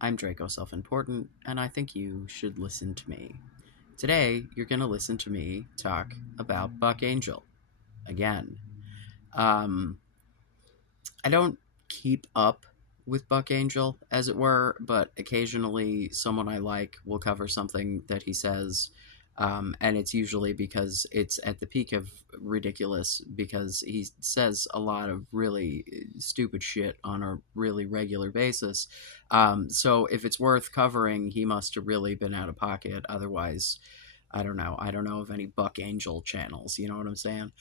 I'm Draco Self Important, and I think you should listen to me. Today, you're going to listen to me talk about Buck Angel again. Um, I don't keep up with Buck Angel, as it were, but occasionally someone I like will cover something that he says, and it's usually because it's at the peak of ridiculous, because he says a lot of really stupid shit on a really regular basis. So if it's worth covering, he must have really been out of pocket. Otherwise, I don't know. I don't know of any Buck Angel channels. You know what I'm saying?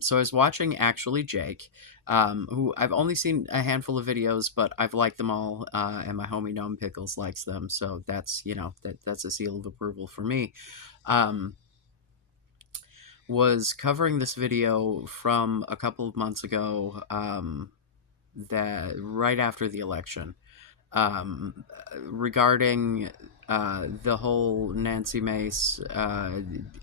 So I was watching Actually Jake, who I've only seen a handful of videos, but I've liked them all, and my homie Gnome Pickles likes them. So that's that's a seal of approval for me. Um, was covering this video from a couple of months ago, that right after the election, regarding the whole Nancy Mace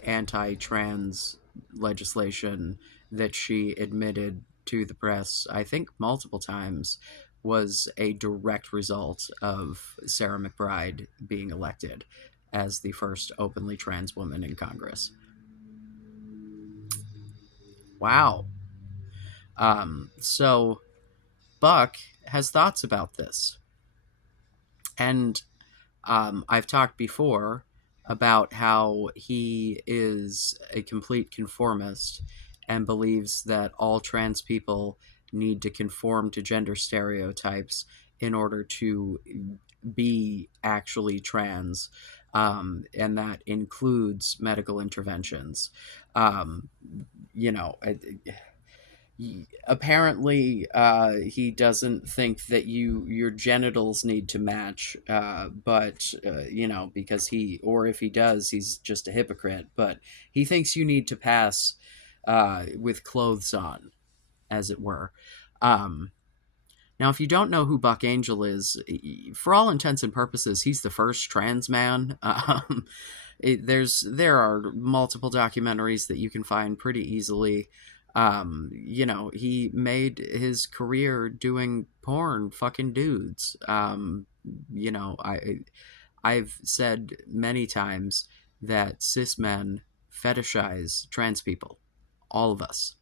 anti-trans legislation that she admitted to the press, I think multiple times, was a direct result of Sarah McBride being elected as the first openly trans woman in Congress. Wow. So Buck has thoughts about this. And I've talked before about how he is a complete conformist and believes that all trans people need to conform to gender stereotypes in order to be actually trans. And that includes medical interventions. Um, you know, apparently he doesn't think that your genitals need to match, but because if he does, he's just a hypocrite. But he thinks you need to pass with clothes on, as it were. um, Now, if you don't know who Buck Angel is, for all intents and purposes, he's the first trans man. There are multiple documentaries that you can find pretty easily. He made his career doing porn, fucking dudes. I've said many times that cis men fetishize trans people, all of us.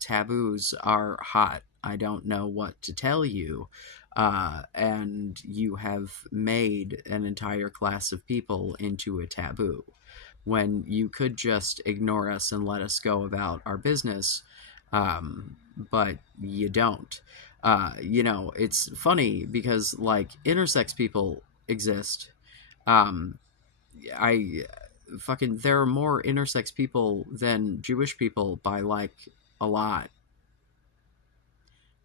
Taboos are hot. I don't know what to tell you. And you have made an entire class of people into a taboo when you could just ignore us and let us go about our business. But you don't. It's funny because, like, intersex people exist. Um, I there are more intersex people than Jewish people by like a lot,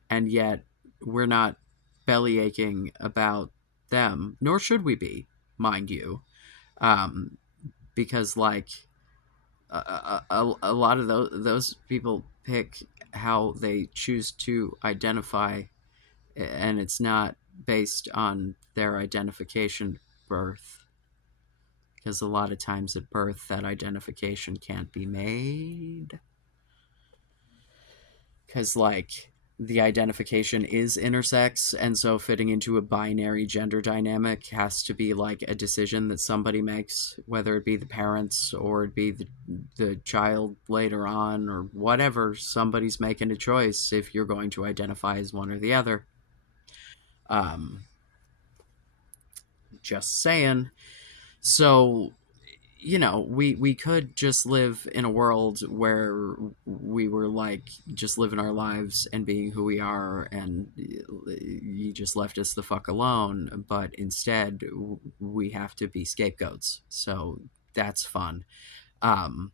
and yet we're not belly aching about them, nor should we be, mind you, um, because like a lot of those people pick how they choose to identify, and it's not based on their identification birth, because a lot of times at birth that identification can't be made, because like the identification is intersex, and so fitting into a binary gender dynamic has to be like a decision that somebody makes, whether it be the parents or it be the child later on or whatever. Somebody's making a choice if you're going to identify as one or the other. um just saying. So we could just live in a world where we were like just living our lives and being who we are, and you just left us the fuck alone. But instead, we have to be scapegoats. So that's fun. um,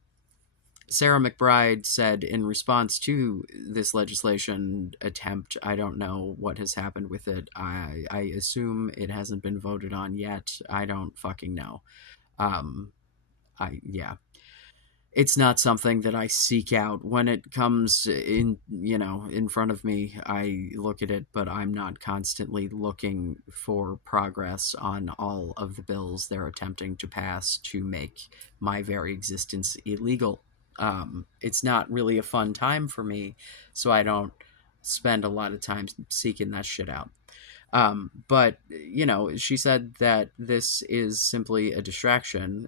Sarah McBride said in response to this legislation attempt, I don't know what has happened with it. I assume it hasn't been voted on yet. I don't fucking know. um, yeah, it's not something that I seek out when it comes in front of me. I look at it, but I'm not constantly looking for progress on all of the bills they're attempting to pass to make my very existence illegal. It's not really a fun time for me, so I don't spend a lot of time seeking that shit out. But she said that this is simply a distraction.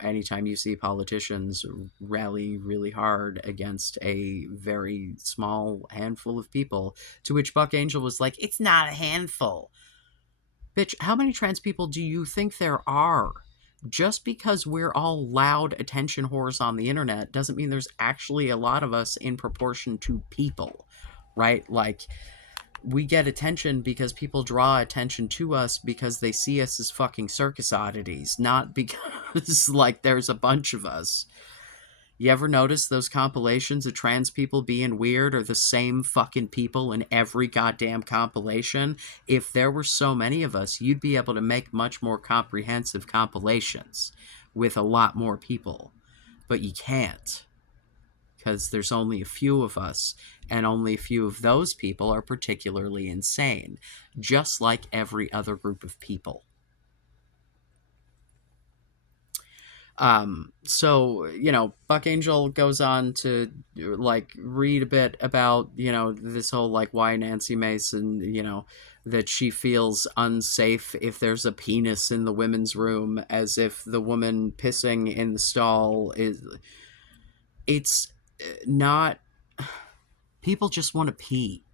Anytime you see politicians rally really hard against a very small handful of people, to which Buck Angel was like, "It's not a handful." Bitch, how many trans people do you think there are? Just because we're all loud attention whores on the internet doesn't mean there's actually a lot of us in proportion to people, right? Like, we get attention because people draw attention to us because they see us as fucking circus oddities, not because, like, there's a bunch of us. You ever notice those compilations of trans people being weird are the same fucking people in every goddamn compilation? If there were so many of us, you'd be able to make much more comprehensive compilations with a lot more people. But you can't, because there's only a few of us, and only a few of those people are particularly insane, just like every other group of people. So Buck Angel goes on to like read a bit about this whole like why Nancy Mason, that she feels unsafe if there's a penis in the women's room, as if the woman pissing in the stall is, it's not, people just want to pee,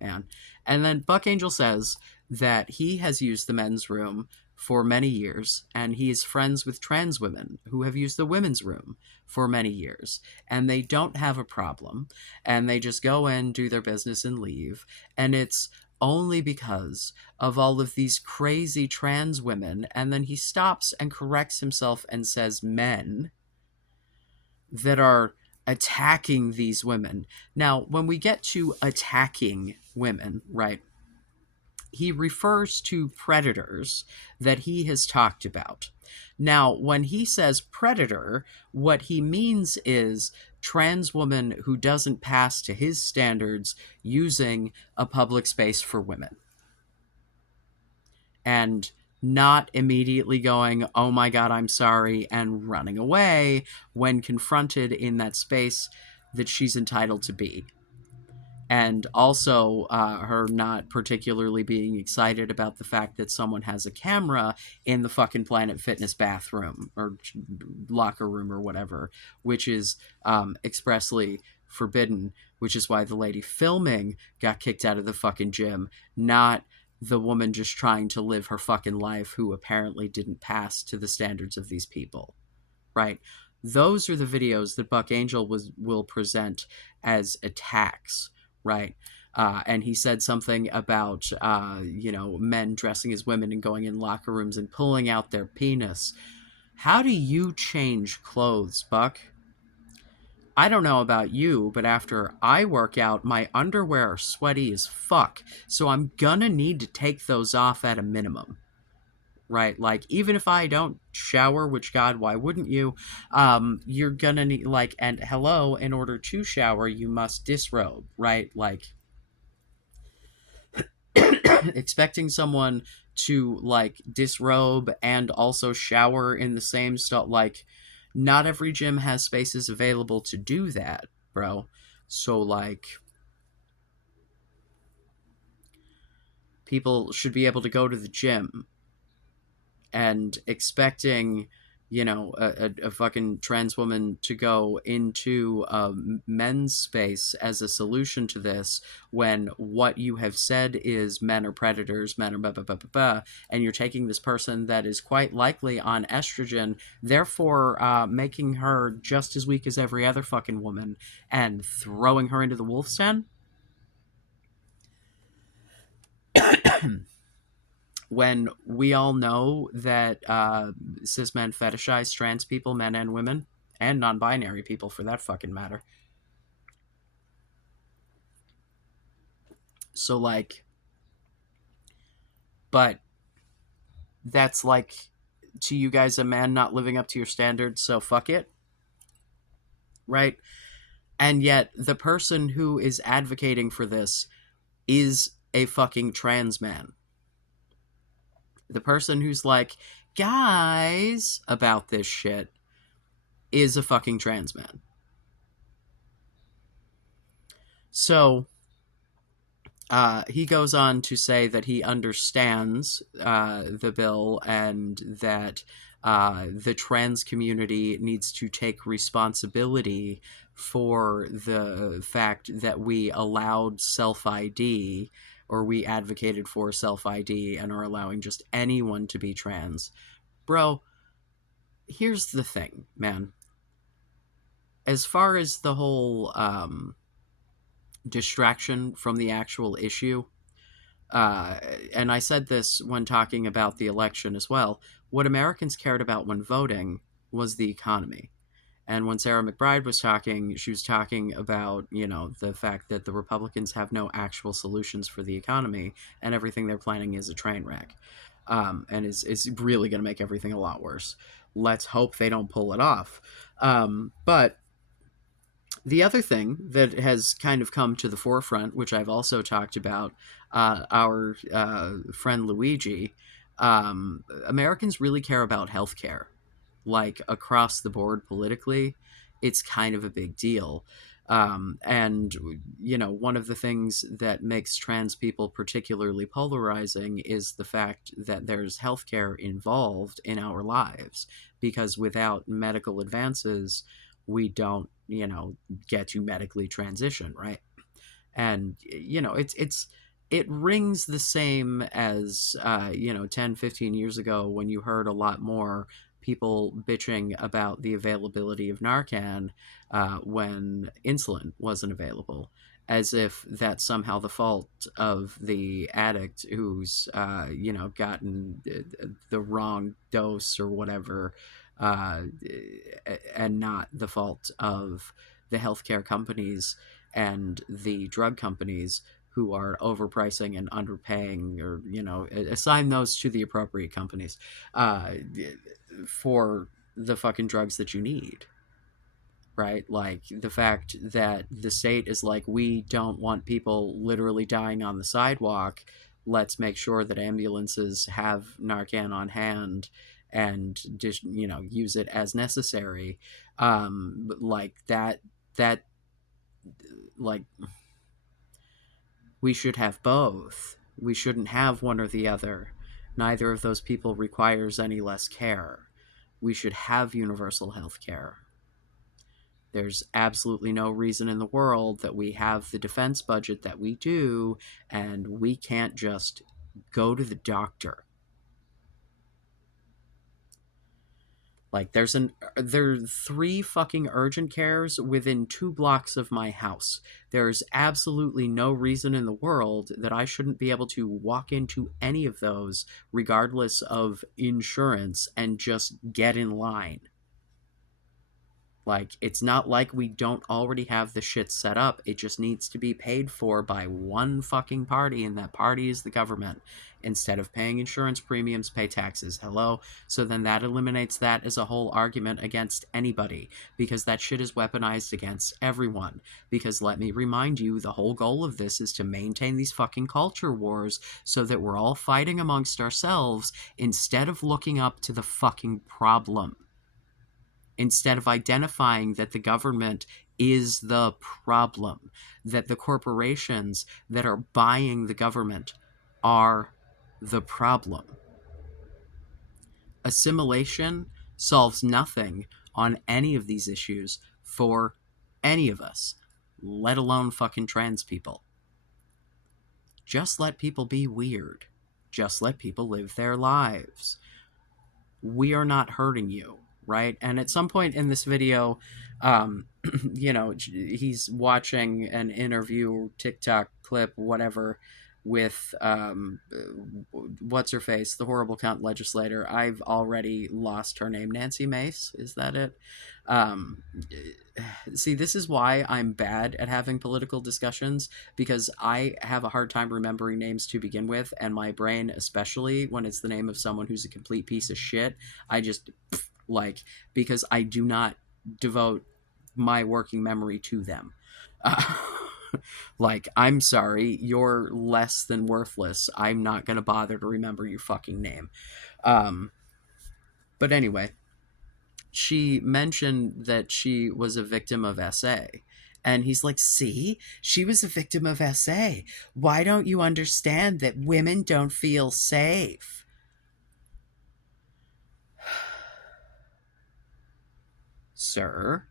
man. And then Buck Angel says that he has used the men's room for many years, and he is friends with trans women who have used the women's room for many years, and they don't have a problem, and they just go in, do their business, and leave. And it's only because of all of these crazy trans women, and then he stops and corrects himself and says men, that are attacking these women. Now, when we get to attacking women, right, he refers to predators that he has talked about. Now, when he says predator, what he means is trans woman who doesn't pass to his standards using a public space for women. And not immediately going, "Oh my God, I'm sorry," and running away when confronted in that space that she's entitled to be. And also her not particularly being excited about the fact that someone has a camera in the fucking Planet Fitness bathroom or locker room or whatever, which is expressly forbidden, which is why the lady filming got kicked out of the fucking gym, not the woman just trying to live her fucking life who apparently didn't pass to the standards of these people, right? Those are the videos that Buck Angel will present as attacks, right? And he said something about men dressing as women and going in locker rooms and pulling out their penis. How do you change clothes, Buck? I don't know about you, but after I work out, my underwear are sweaty as fuck, so I'm gonna need to take those off at a minimum, right? Like, even if I don't shower, which God, why wouldn't you? You're gonna need, like, and hello, in order to shower, you must disrobe, right? Like, expecting someone to like disrobe and also shower in the same stuff, like, not every gym has spaces available to do that, bro. So like, people should be able to go to the gym, and expecting a fucking trans woman to go into a men's space as a solution to this, when what you have said is men are predators, men are blah, blah, blah, blah, blah, and you're taking this person that is quite likely on estrogen, therefore making her just as weak as every other fucking woman, and throwing her into the wolf's den, when we all know that cis men fetishize trans people, men and women, and non-binary people for that fucking matter. So like, but that's like, to you guys, a man not living up to your standards, so fuck it, right? And yet the person who is advocating for this is a fucking trans man. The person who's like, guys, about this shit is a fucking trans man. So He goes on to say that he understands the bill and that the trans community needs to take responsibility for the fact that we allowed self ID, or we advocated for self ID and are allowing just anyone to be trans. Bro, here's the thing, man. As far as the whole distraction from the actual issue, uh, and I said this when talking about the election as well, what Americans cared about when voting was the economy. And when Sarah McBride was talking, she was talking about, the fact that the Republicans have no actual solutions for the economy, and everything they're planning is a train wreck, and is really going to make everything a lot worse. Let's hope they don't pull it off. But the other thing that has kind of come to the forefront, which I've also talked about, our friend Luigi, Americans really care about healthcare, like across the board politically. It's kind of a big deal. And, one of the things that makes trans people particularly polarizing is the fact that there's healthcare involved in our lives, because without medical advances, we don't, get to medically transition, right? And it rings the same as 10, 15 years ago, when you heard a lot more people bitching about the availability of Narcan when insulin wasn't available, as if that's somehow the fault of the addict who's gotten the wrong dose or whatever, uh, and not the fault of the healthcare companies and the drug companies who are overpricing and underpaying, or assign those to the appropriate companies uh, for the fucking drugs that you need, right? Like the fact that the state is like, we don't want people literally dying on the sidewalk, let's make sure that ambulances have Narcan on hand and just use it as necessary. Like that like we should have both. We shouldn't have one or the other. Neither of those people requires any less care. We should have universal health care. There's absolutely no reason in the world that we have the defense budget that we do and we can't just go to the doctor. Like there are three fucking urgent cares within 2 blocks of my house. There's absolutely no reason in the world that I shouldn't be able to walk into any of those, regardless of insurance, and just get in line. Like, it's not like we don't already have the shit set up. It just needs to be paid for by one fucking party, and that party is the government. Instead of paying insurance premiums, pay taxes. Hello? So then that eliminates that as a whole argument against anybody, because that shit is weaponized against everyone. Because let me remind you, the whole goal of this is to maintain these fucking culture wars so that we're all fighting amongst ourselves instead of looking up to the fucking problem, instead of identifying that the government is the problem, that the corporations that are buying the government are the problem. Assimilation solves nothing on any of these issues for any of us, let alone fucking trans people. Just let people be weird. Just let people live their lives. We are not hurting you, right? And at some point in this video, um, he's watching an interview, TikTok clip, whatever, with what's her face, the horrible cunt legislator. I've already lost her name. Nancy Mace, is that it? Um, See, this is why I'm bad at having political discussions, because I have a hard time remembering names to begin with, and my brain, especially when it's the name of someone who's a complete piece of shit, I just like, because I do not devote my working memory to them. Uh, like, I'm sorry, you're less than worthless. I'm not gonna bother to remember your fucking name. Um, but anyway, she mentioned that she was a victim of SA, And he's like, see, she was a victim of SA. Why don't you understand that women don't feel safe? Sir,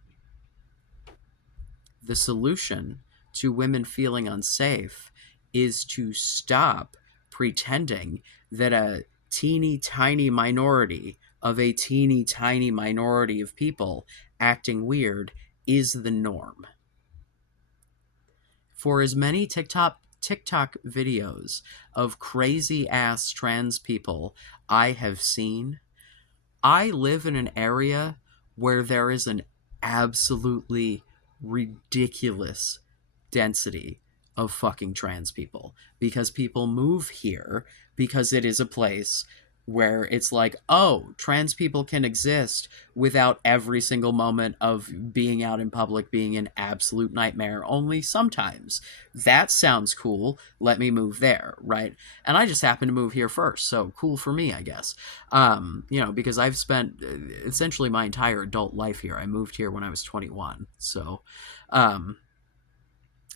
the solution to women feeling unsafe is to stop pretending that a teeny tiny minority of a teeny tiny minority of people acting weird is the norm. For as many TikTok videos of crazy ass trans people I have seen, I live in an area where there is an absolutely ridiculous density of fucking trans people because people move here because it is a place where it's like, oh, trans people can exist without every single moment of being out in public being an absolute nightmare, only sometimes. That sounds cool. Let me move there, right? And I just happened to move here first, so cool for me, I guess. Because I've spent essentially my entire adult life here. I moved here when I was 21, um,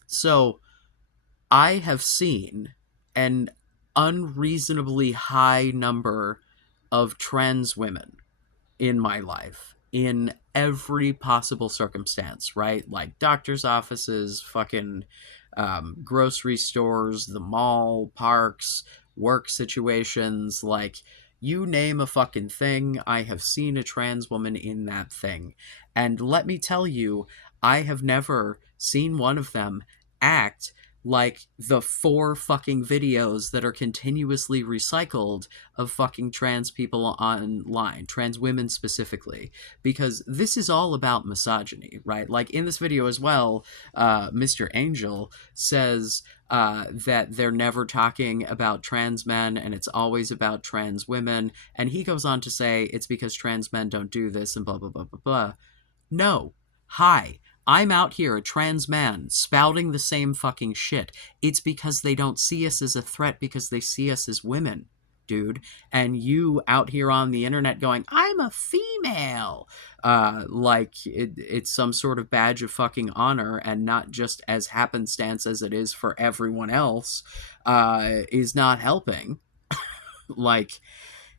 so I have seen an unreasonably high number of trans women in my life in every possible circumstance, right? Like doctor's offices, fucking grocery stores, the mall, parks, work situations, like you name a fucking thing, I have seen a trans woman in that thing. And let me tell you, I have never seen one of them act like the 4 fucking videos that are continuously recycled of fucking trans people online, trans women specifically, because this is all about misogyny, right? Like in this video as well, Mr. Angel says that they're never talking about trans men and it's always about trans women. And he goes on to say it's because trans men don't do this and blah, blah, blah, blah, blah. No. Hi. I'm out here, a trans man, spouting the same fucking shit. It's because they don't see us as a threat because they see us as women, dude. And you out here on the internet going, I'm a female, like it's some sort of badge of fucking honor and not just as happenstance as it is for everyone else, is not helping. Like,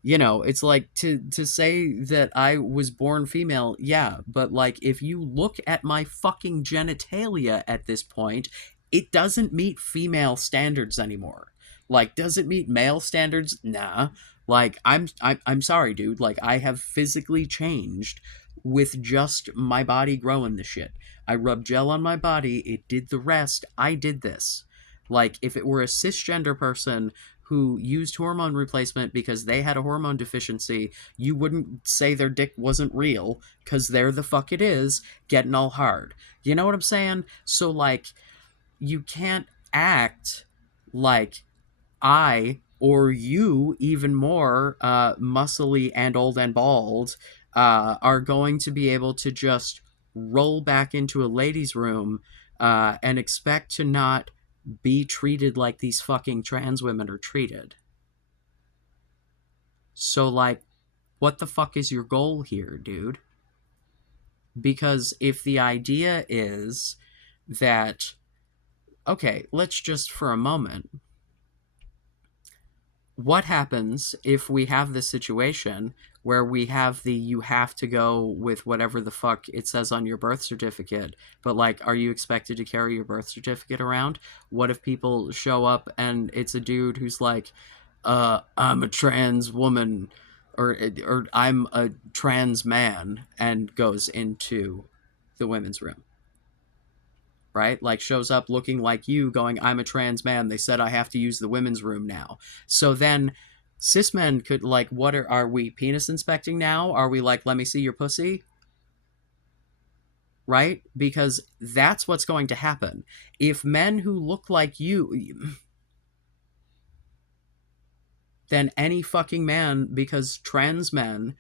it's like to say that I was born female, yeah, but like if you look at my fucking genitalia at this point, it doesn't meet female standards anymore. Like, does it meet male standards? Nah. Like, I'm sorry, dude. Like, I have physically changed with just my body growing the shit. I rubbed gel on my body, it did the rest. I did this. Like, if it were a cisgender person who used hormone replacement because they had a hormone deficiency, you wouldn't say their dick wasn't real, because there the fuck it is, getting all hard. You know what I'm saying? So, like, you can't act like I, or you, even more muscly and old and bald, are going to be able to just roll back into a ladies' room and expect to not be treated like these fucking trans women are treated. So, like, what the fuck is your goal here, dude? Because if the idea is that, okay, let's just for a moment, what happens if we have this situation where we have the you have to go with whatever the fuck it says on your birth certificate, but like, are you expected to carry your birth certificate around? What if people show up and it's a dude who's like, I'm a trans woman, or I'm a trans man, and goes into the women's room? Right? Like shows up looking like you going, I'm a trans man. They said I have to use the women's room now. So then cis men could like, what are we penis inspecting now? Are we like, let me see your pussy? Right? Because that's what's going to happen. If men who look like you, then any fucking man, because trans men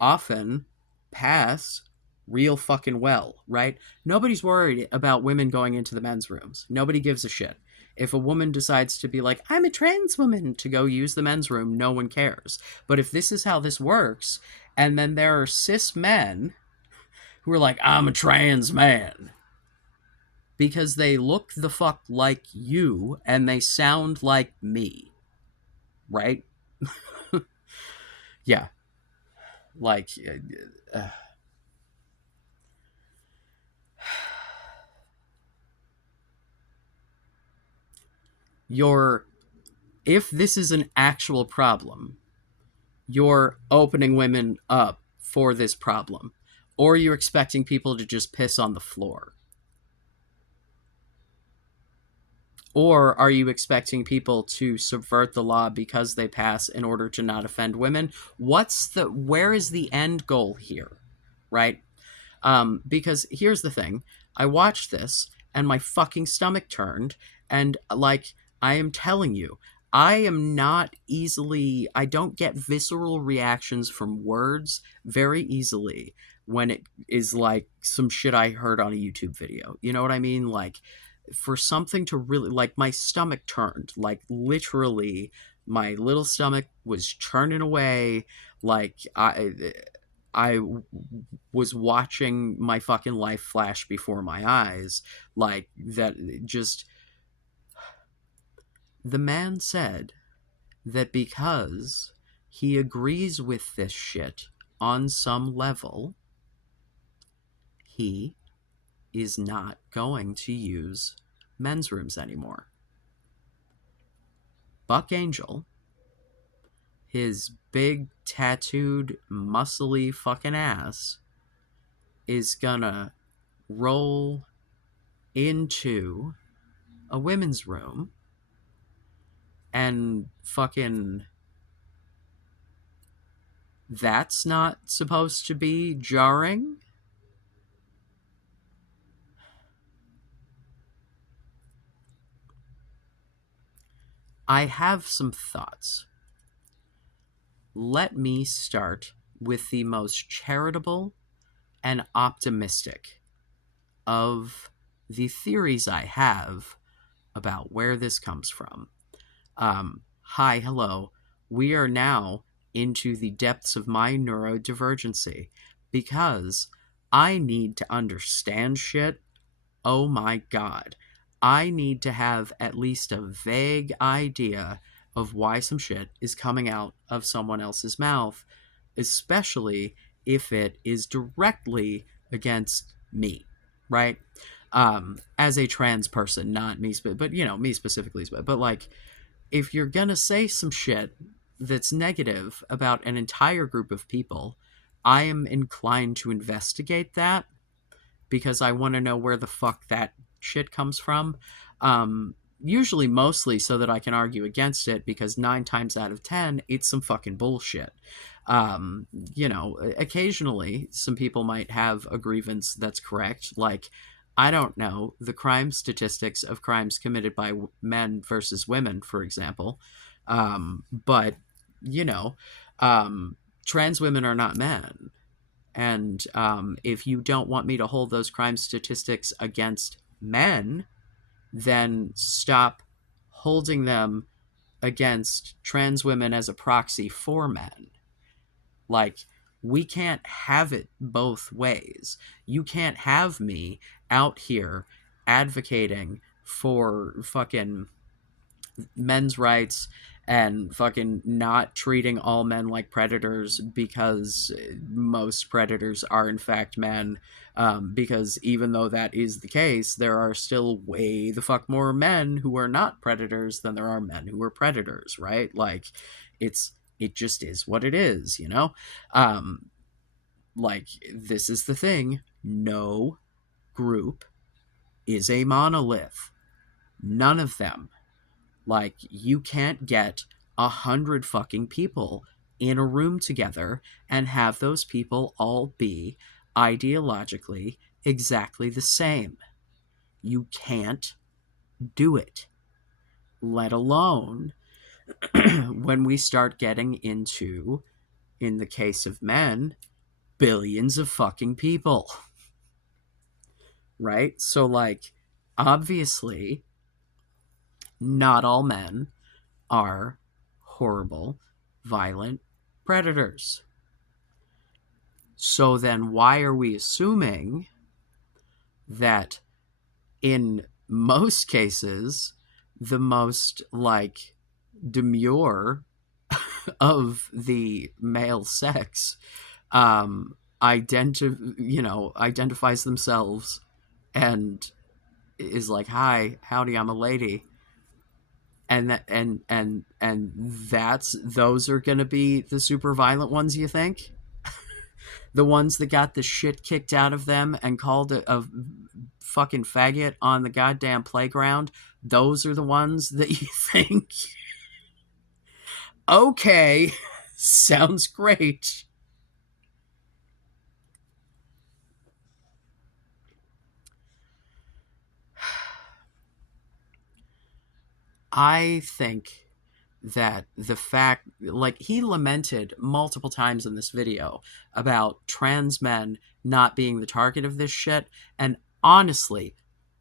often pass real fucking well, right? Nobody's worried about women going into the men's rooms. Nobody gives a shit. If a woman decides to be like, I'm a trans woman, to go use the men's room, no one cares. But if this is how this works, and then there are cis men who are like, I'm a trans man, because they look the fuck like you and they sound like me, right? Yeah, like you're if this is an actual problem, you're opening women up for this problem, or you're expecting people to just piss on the floor. Or are you expecting people to subvert the law because they pass in order to not offend women? Where is the end goal here? Right? Because here's the thing, I watched this and my fucking stomach turned, and like, I am telling you, I don't get visceral reactions from words very easily when it is like some shit I heard on a YouTube video. You know what I mean? Like, for something to really, like, my stomach turned, like, literally, my little stomach was churning away. Like, I was watching my fucking life flash before my eyes. Like, that just. The man said that because he agrees with this shit on some level, he is not going to use men's rooms anymore. Buck Angel, his big tattooed muscly fucking ass, is gonna roll into a women's room and fucking, that's not supposed to be jarring? I have some thoughts. Let me start with the most charitable and optimistic of the theories I have about where this comes from. Hi, hello. We are now into the depths of my neurodivergency because I need to understand shit. Oh my god. I need to have at least a vague idea of why some shit is coming out of someone else's mouth, especially if it is directly against me, right? As a trans person, not me, but you know, me specifically, but like, if you're gonna say some shit that's negative about an entire group of people, I am inclined to investigate that because I want to know where the fuck that shit comes from. Usually, mostly so that I can argue against it, because 9 times out of 10, it's some fucking bullshit. You know, occasionally, some people might have a grievance that's correct. Like, I don't know, the crime statistics of crimes committed by men versus women, for example. But, you know, trans women are not men. And if you don't want me to hold those crime statistics against men, then stop holding them against trans women as a proxy for men. Like, we can't have it both ways. You can't have me out here advocating for fucking men's rights and fucking not treating all men like predators, because most predators are in fact men. Because even though that is the case, there are still way the fuck more men who are not predators than there are men who are predators, right? Like, it just is what it is, you know. Like, this is the thing, no group is a monolith. None of them. Like, you can't get 100 fucking people in a room together and have those people all be ideologically exactly the same. You can't do it. Let alone when we start getting into, in the case of men, billions of fucking people. Right? So, like, obviously, not all men are horrible, violent predators. So then why are we assuming that In most cases, the most like demure of the male sex identifies themselves and is like, "Hi, howdy, I'm a lady." And that's those are going to be the super violent ones, you think? The ones that got the shit kicked out of them and called a fucking faggot on the goddamn playground, those are the ones that you think, okay, sounds great. I think that the fact, like, he lamented multiple times in this video about trans men not being the target of this shit, and honestly,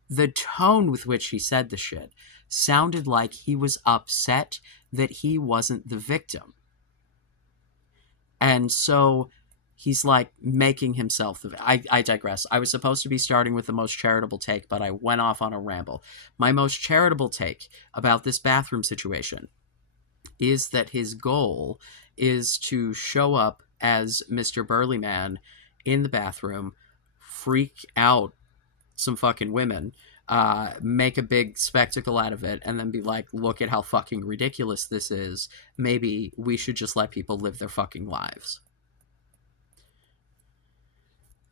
the tone with which he said the shit sounded like he was upset that he wasn't the victim. And so he's like making himself the. I digress. I was supposed to be starting with the most charitable take, but I went off on a ramble. My most charitable take about this bathroom situation is that his goal is to show up as Mr. Burlyman in the bathroom, freak out some fucking women, make a big spectacle out of it, and then be like, look at how fucking ridiculous this is. Maybe we should just let people live their fucking lives.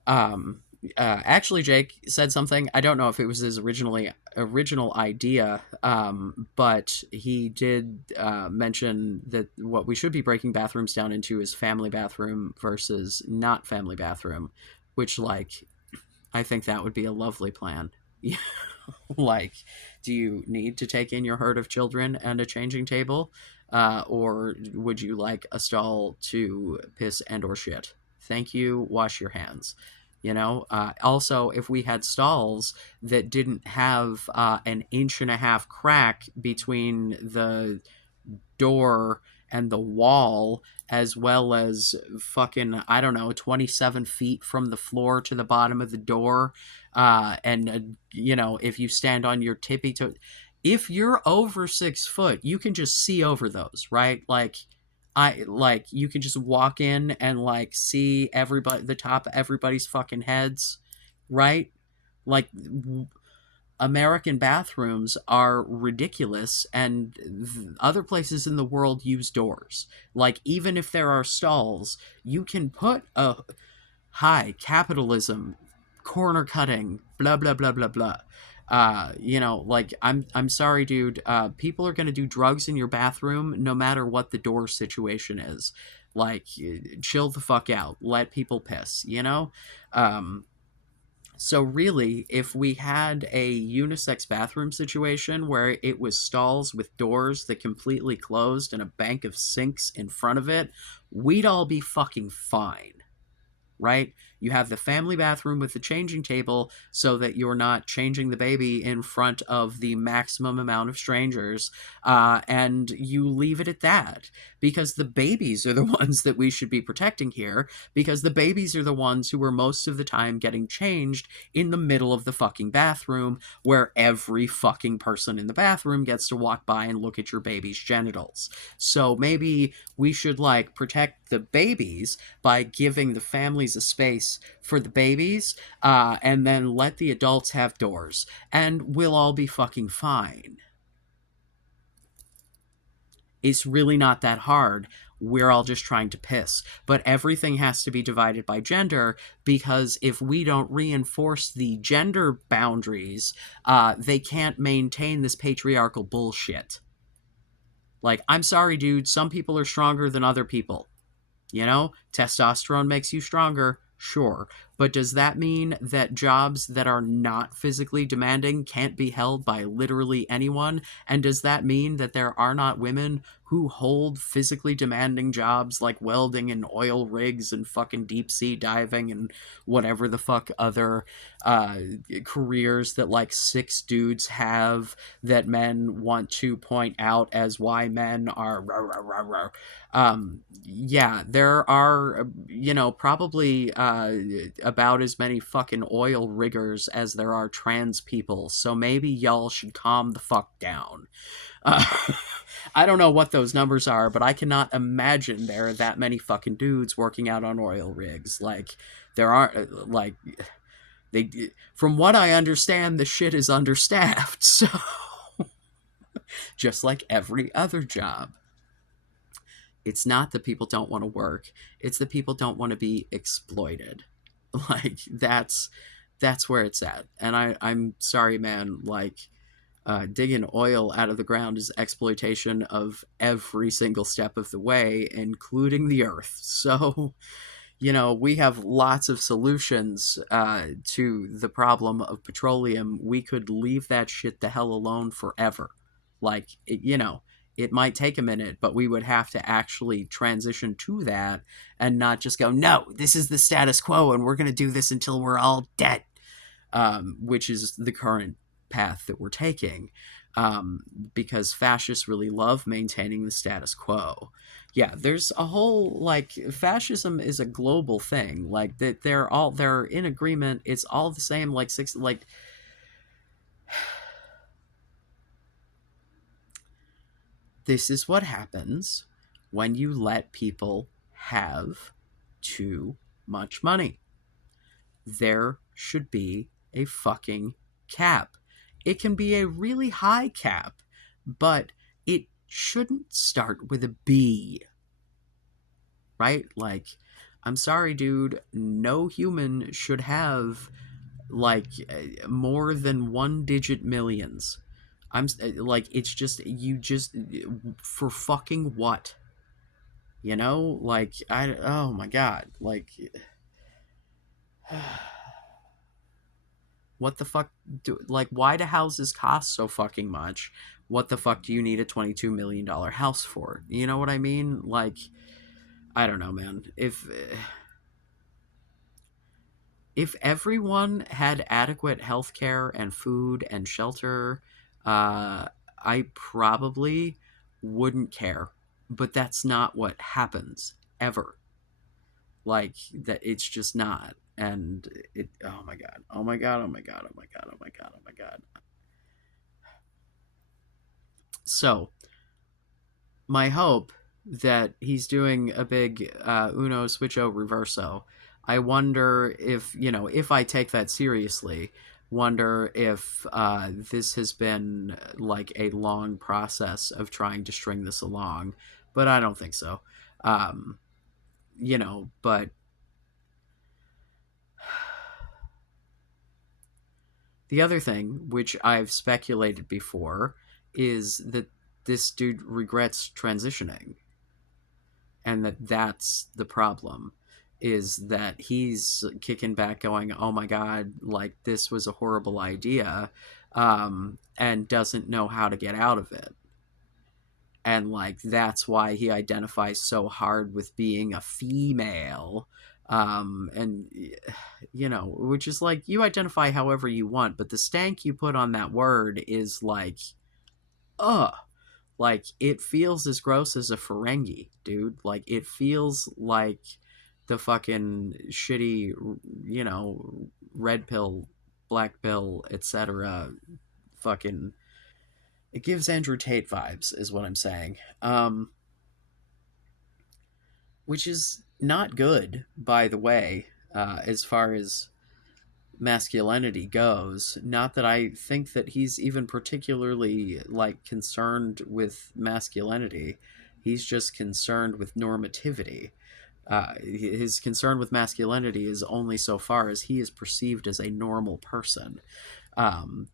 Um, actually, Jake said something. I don't know if it was his original idea, but he did mention that what we should be breaking bathrooms down into is family bathroom versus not family bathroom, which, like, I think that would be a lovely plan. Like, do you need to take in your herd of children and a changing table, or would you like a stall to piss and or shit? Thank you. Wash your hands. Also, if we had stalls that didn't have an inch and a half crack between the door and the wall, as well as fucking, I don't know, 27 feet from the floor to the bottom of the door, and if you stand on your tippy toe, if you're over 6 foot, you can just see over those, right? Like you can just walk in and like see everybody, the top of everybody's fucking heads, right? Like, American bathrooms are ridiculous, and other places in the world use doors. Like, even if there are stalls, you can put a high capitalism, corner cutting, blah blah blah blah blah. Like, I'm sorry, dude. People are gonna do drugs in your bathroom no matter what the door situation is. Like, chill the fuck out. Let people piss. So really, if we had a unisex bathroom situation where it was stalls with doors that completely closed and a bank of sinks in front of it, we'd all be fucking fine, right? You have the family bathroom with the changing table so that you're not changing the baby in front of the maximum amount of strangers, and you leave it at that. Because the babies are the ones that we should be protecting here, because the babies are the ones who are most of the time getting changed in the middle of the fucking bathroom, where every fucking person in the bathroom gets to walk by and look at your baby's genitals. So maybe we should, like, protect the babies by giving the families a space for the babies, and then let the adults have doors, and we'll all be fucking fine. It's really not that hard. We're all just trying to piss. But everything has to be divided by gender, because if we don't reinforce the gender boundaries, they can't maintain this patriarchal bullshit. Like, I'm sorry, dude, some people are stronger than other people. Testosterone makes you stronger, sure. But does that mean that jobs that are not physically demanding can't be held by literally anyone? And does that mean that there are not women who hold physically demanding jobs like welding and oil rigs and fucking deep sea diving and whatever the fuck other uh, careers that like six dudes have, that men want to point out as why men are rah, rah, rah, rah. Yeah, there are, probably about as many fucking oil riggers as there are trans people, so maybe y'all should calm the fuck down. Uh, I don't know what those numbers are, but I cannot imagine there are that many fucking dudes working out on oil rigs. Like, there aren't, like, they, from what I understand, the shit is understaffed, so just like every other job. It's not that people don't want to work, it's that people don't want to be exploited. Like, that's where it's at. And I'm sorry, man, like, digging oil out of the ground is exploitation of every single step of the way, including the earth. So, we have lots of solutions to the problem of petroleum. We could leave that shit the hell alone forever. Like, it might take a minute, but we would have to actually transition to that and not just go, no, this is the status quo and we're going to do this until we're all dead, which is the current path that we're taking, because fascists really love maintaining the status quo. Yeah, there's a whole, like, fascism is a global thing. Like, that they're in agreement. It's all the same. Like, this is what happens when you let people have too much money. There should be a fucking cap. It can be a really high cap, but it shouldn't start with a B, right? Like, I'm sorry, dude, no human should have, like, more than one digit millions. Like, it's just, for fucking what? Like, oh my god, like, what the fuck like, why do houses cost so fucking much? What the fuck do you need a $22 million house for? You know what I mean? Like, I don't know, man. If everyone had adequate health care and food and shelter, I probably wouldn't care. But that's not what happens ever. Like, that, it's just not. And oh my god, oh my god, oh my god, oh my god, oh my god, oh my god. So, my hope that he's doing a big Uno Switcho Reverso. I wonder if, if I take that seriously, wonder if this has been like a long process of trying to string this along. But I don't think so. Um, but the other thing, which I've speculated before, is that this dude regrets transitioning, and that's the problem, is that he's kicking back going, oh my god, like, this was a horrible idea, and doesn't know how to get out of it. And, like, that's why he identifies so hard with being a female. And which is like, you identify however you want, but the stank you put on that word is like, ugh. Like, it feels as gross as a Ferengi, dude. Like, it feels like the fucking shitty, red pill, black pill, etc. Fucking, it gives Andrew Tate vibes, is what I'm saying. Which is not good, by the way, as far as masculinity goes. Not that I think that he's even particularly, like, concerned with masculinity. He's just concerned with normativity. His concern with masculinity is only so far as he is perceived as a normal person. Um,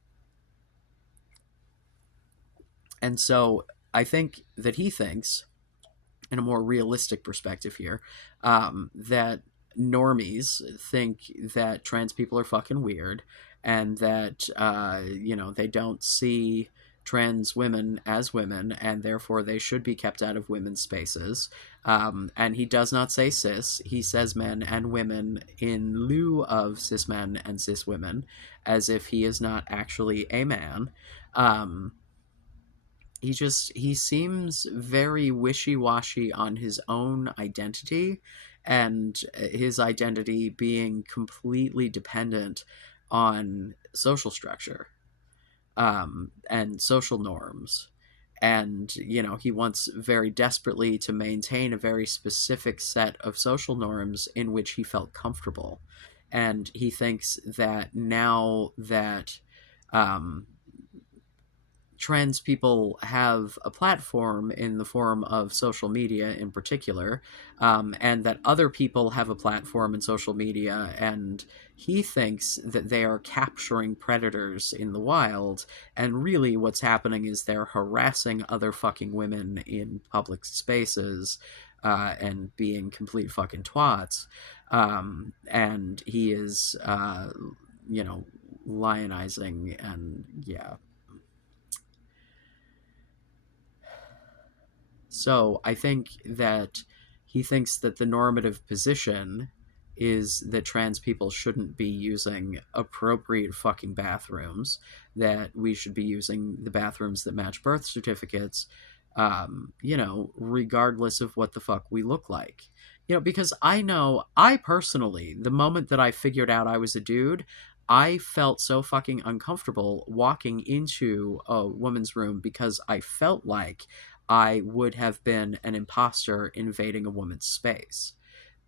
and so I think that he thinks, in a more realistic perspective here, that normies think that trans people are fucking weird, and that they don't see trans women as women, and therefore they should be kept out of women's spaces. And he does not say cis; he says men and women in lieu of cis men and cis women, as if he is not actually a man. Um, he seems very wishy-washy on his own identity, and his identity being completely dependent on social structure, and social norms. And, he wants very desperately to maintain a very specific set of social norms in which he felt comfortable. And he thinks that now that, um, trans people have a platform in the form of social media in particular, and that other people have a platform in social media, and he thinks that they are capturing predators in the wild, and really what's happening is they're harassing other fucking women in public spaces, and being complete fucking twats. And he is, lionizing, and yeah. So I think that he thinks that the normative position is that trans people shouldn't be using appropriate fucking bathrooms, that we should be using the bathrooms that match birth certificates, regardless of what the fuck we look like. Because I personally, the moment that I figured out I was a dude, I felt so fucking uncomfortable walking into a woman's room because I felt like I would have been an imposter invading a woman's space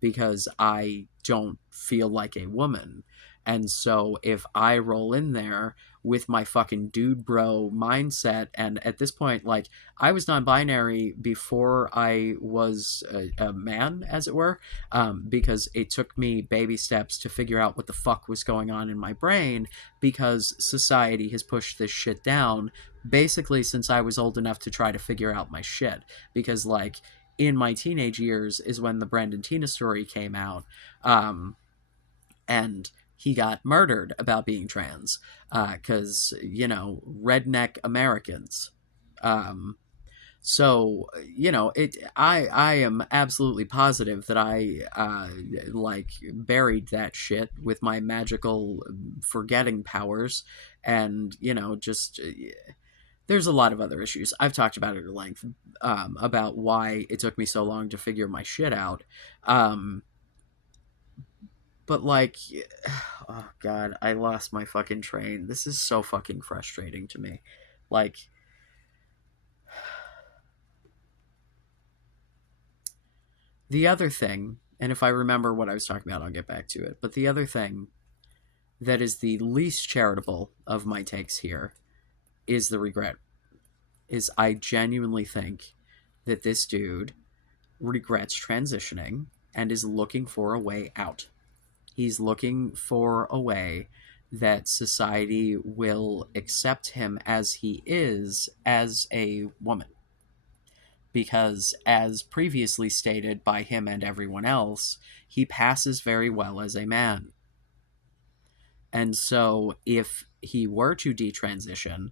because I don't feel like a woman. And so if I roll in there with my fucking dude bro mindset, and at this point, like, I was non binary before I was a man, as it were, because it took me baby steps to figure out what the fuck was going on in my brain, because society has pushed this shit down basically since I was old enough to try to figure out my shit. Because, like, in my teenage years is when the Brandon Tina story came out, and he got murdered about being trans, because redneck Americans. Um, so I am absolutely positive that I like buried that shit with my magical forgetting powers, and just there's a lot of other issues. I've talked about it at length, about why it took me so long to figure my shit out. Um, but like, oh god, I lost my fucking train. This is so fucking frustrating to me. Like, the other thing, and if I remember what I was talking about, I'll get back to it. But the other thing that is the least charitable of my takes here is the regret. Is I genuinely think that this dude regrets transitioning and is looking for a way out. He's looking for a way that society will accept him as he is as a woman. Because, as previously stated by him and everyone else, he passes very well as a man. And so, if he were to detransition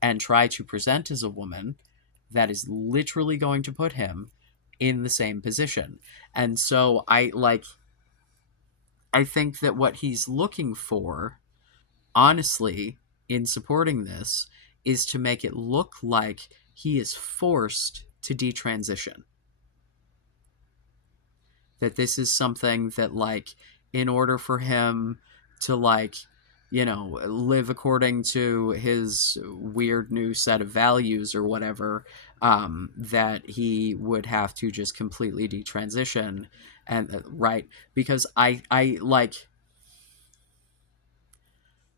and try to present as a woman, that is literally going to put him in the same position. And so, I think that what he's looking for, honestly, in supporting this, is to make it look like he is forced to detransition. That this is something that, like, in order for him to, like, live according to his weird new set of values or whatever, that he would have to just completely detransition. And right, because I like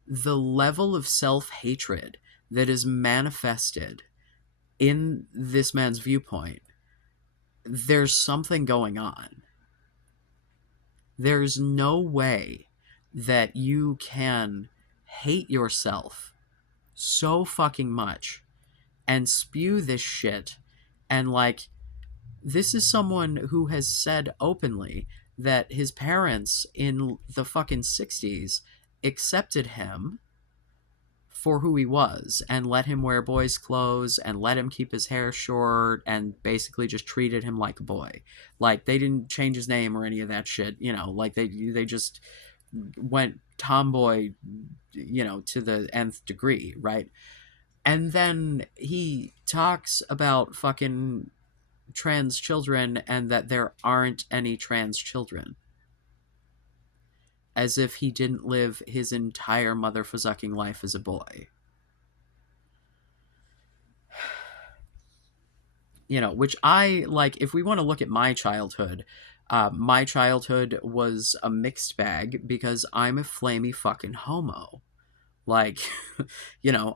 the level of self-hatred that is manifested in this man's viewpoint. There's something going on. There's no way that you can hate yourself so fucking much and spew this shit. And, like, this is someone who has said openly that his parents in the fucking 60s accepted him for who he was and let him wear boys' clothes and let him keep his hair short and basically just treated him like a boy. Like, they didn't change his name or any of that shit, like they just went tomboy, to the nth degree, right? And then he talks about fucking trans children and that there aren't any trans children, as if he didn't live his entire motherfucking life as a boy. Which I like. If we want to look at my childhood was a mixed bag because I'm a flamey fucking homo. Like,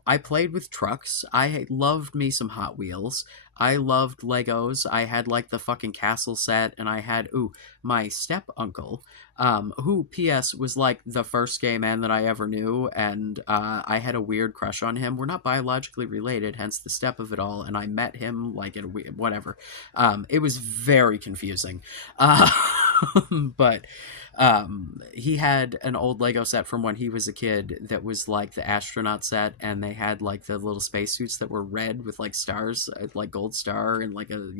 I played with trucks. I loved me some Hot Wheels. I loved Legos. I had like the fucking castle set, and I had my step uncle, who P.S. was like the first gay man that I ever knew, and I had a weird crush on him. We're not biologically related, hence the step of it all. And I met him like at a weird whatever. It was very confusing, but he had an old Lego set from when he was a kid that was like the astronaut set, and they had like the little spacesuits that were red with like stars, like gold star and like a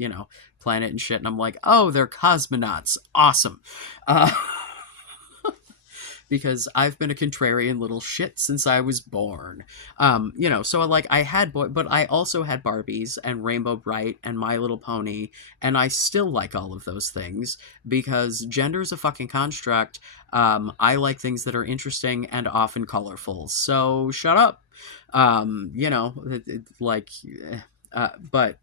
planet and shit. And I'm like, oh, they're cosmonauts, awesome. Uh, because I've been a contrarian little shit since I was born. So like I had but I also had Barbies and Rainbow Bright and My Little Pony, and I still like all of those things because gender is a fucking construct. I like things that are interesting and often colorful. So shut up. Like, but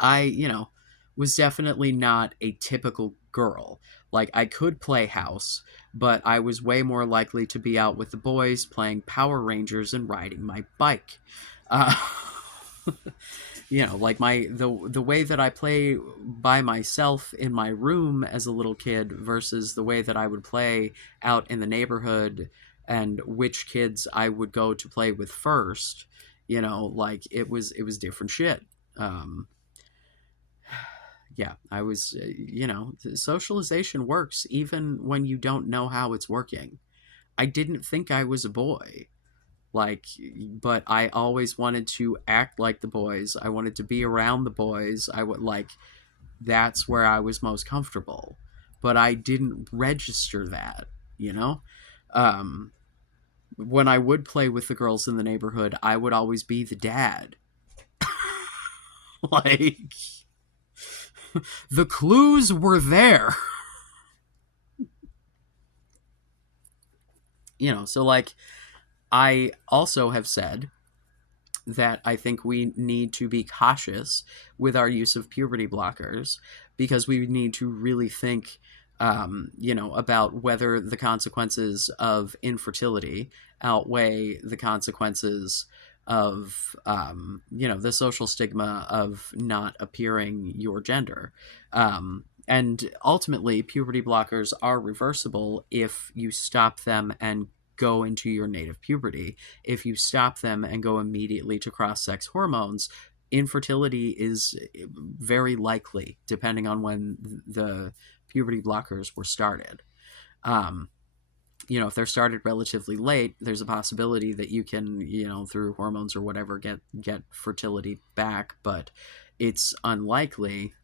I, was definitely not a typical girl. Like, I could play house, but I was way more likely to be out with the boys playing Power Rangers and riding my bike. Uh, like the way that I play by myself in my room as a little kid versus the way that I would play out in the neighborhood and which kids I would go to play with first, like it was different shit. Yeah, I was, socialization works even when you don't know how it's working. I didn't think I was a boy, like, but I always wanted to act like the boys. I wanted to be around the boys. I would like, that's where I was most comfortable, but I didn't register that, you know? Um, when I would play with the girls in the neighborhood, I would always be the dad. Like, the clues were there. So like I also have said that I think we need to be cautious with our use of puberty blockers because we need to really think, about whether the consequences of infertility outweigh the consequences of, the social stigma of not appearing your gender. And ultimately, puberty blockers are reversible if you stop them and go into your native puberty. If you stop them and go immediately to cross-sex hormones, infertility is very likely, depending on when the puberty blockers were started. Um, if they're started relatively late, there's a possibility that you can, through hormones or whatever, get fertility back, but it's unlikely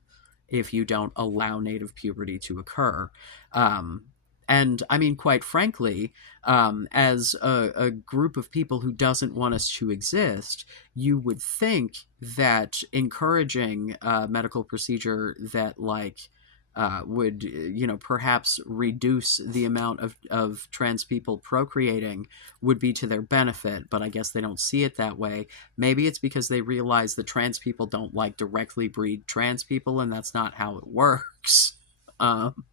if you don't allow native puberty to occur. Um, and I mean, quite frankly, as a group of people who doesn't want us to exist, you would think that encouraging a medical procedure that, like, would, perhaps reduce the amount of trans people procreating would be to their benefit, but I guess they don't see it that way. Maybe it's because they realize that trans people don't like directly breed trans people, and that's not how it works. Um,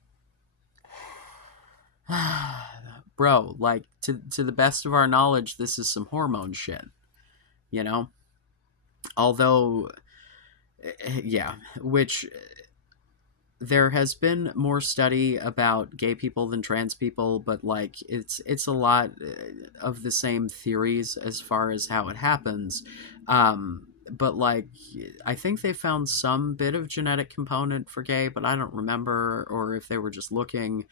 bro, like to the best of our knowledge, this is some hormone shit, you know. Although, yeah, which there has been more study about gay people than trans people, but like it's a lot of the same theories as far as how it happens. But like I think they found some bit of genetic component for gay, but I don't remember, or if they were just looking.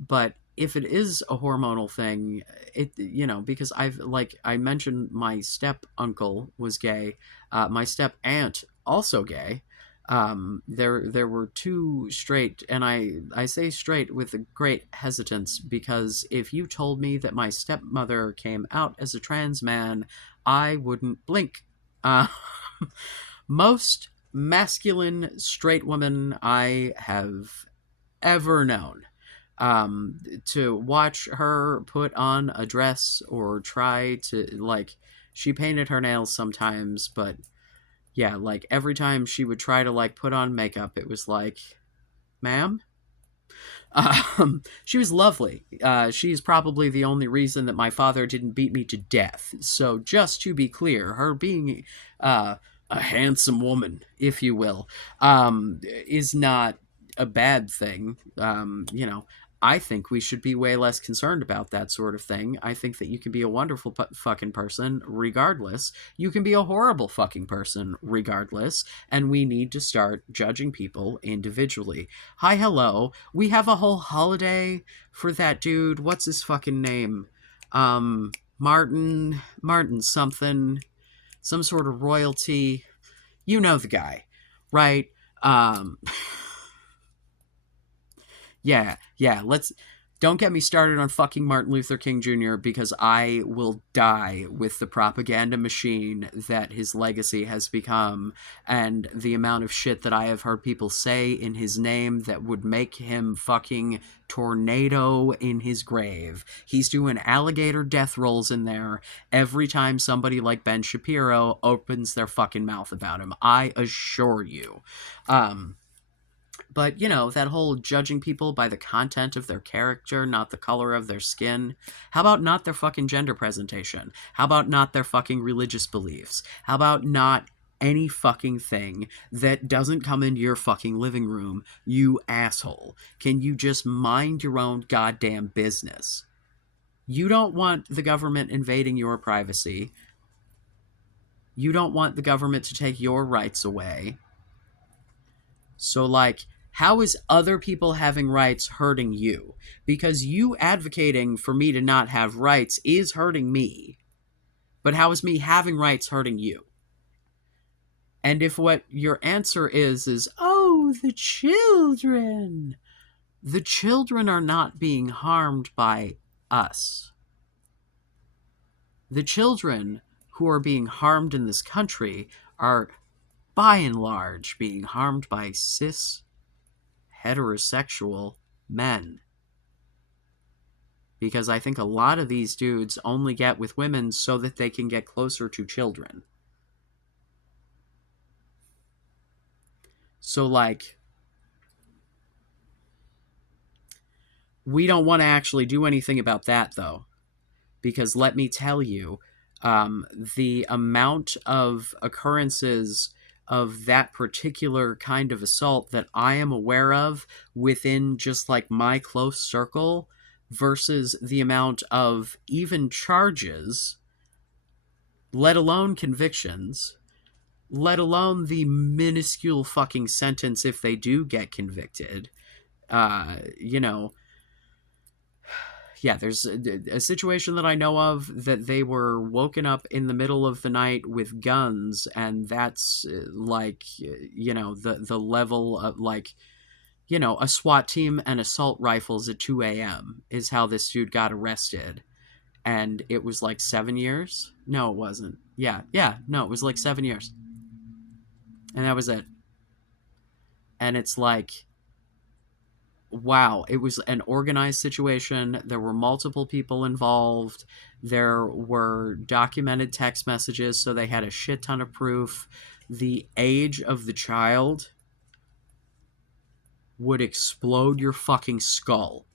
But if it is a hormonal thing, it because I mentioned my step uncle was gay, my step aunt also gay. There were two straight, and I say straight with a great hesitance, because if you told me that my stepmother came out as a trans man, I wouldn't blink. uh, most masculine straight woman I have ever known. To watch her put on a dress or try to, like, she painted her nails sometimes, but yeah, like every time she would try to like put on makeup, it was like, ma'am. She was lovely. She's probably the only reason that my father didn't beat me to death. So, just to be clear, her being a handsome woman, if you will, is not a bad thing. I think we should be way less concerned about that sort of thing. I think that you can be a wonderful fucking person regardless. You can be a horrible fucking person regardless. And we need to start judging people individually. Hi, hello. We have a whole holiday for that dude. What's his fucking name? Martin something, some sort of royalty. You know the guy, right? Um, yeah. Let's don't get me started on fucking Martin Luther King Jr. because I will die with the propaganda machine that his legacy has become and the amount of shit that I have heard people say in his name that would make him fucking tornado in his grave. He's doing alligator death rolls in there every time somebody like Ben Shapiro opens their fucking mouth about him. I assure you. But, that whole judging people by the content of their character, not the color of their skin. How about not their fucking gender presentation? How about not their fucking religious beliefs? How about not any fucking thing that doesn't come into your fucking living room, you asshole? Can you just mind your own goddamn business? You don't want the government invading your privacy. You don't want the government to take your rights away. So, like, how is other people having rights hurting you? Because you advocating for me to not have rights is hurting me. But how is me having rights hurting you? And if what your answer is, oh, the children are not being harmed by us. The children who are being harmed in this country are, by and large, being harmed by cis heterosexual men. Because I think a lot of these dudes only get with women so that they can get closer to children. So, like, we don't want to actually do anything about that, though. Because let me tell you, the amount of occurrences of that particular kind of assault that I am aware of within just like my close circle versus the amount of even charges, let alone convictions, let alone the minuscule fucking sentence if they do get convicted. Uh, you know, yeah, there's a situation that I know of that they were woken up in the middle of the night with guns, and that's like, the level of like, a SWAT team and assault rifles at 2 a.m. is how this dude got arrested. And it was like 7 years? No, it wasn't. Yeah, no, it was like 7 years. And that was it. And it's like, wow, it was an organized situation. There were multiple people involved. There were documented text messages, so they had a shit ton of proof. The age of the child would explode your fucking skull.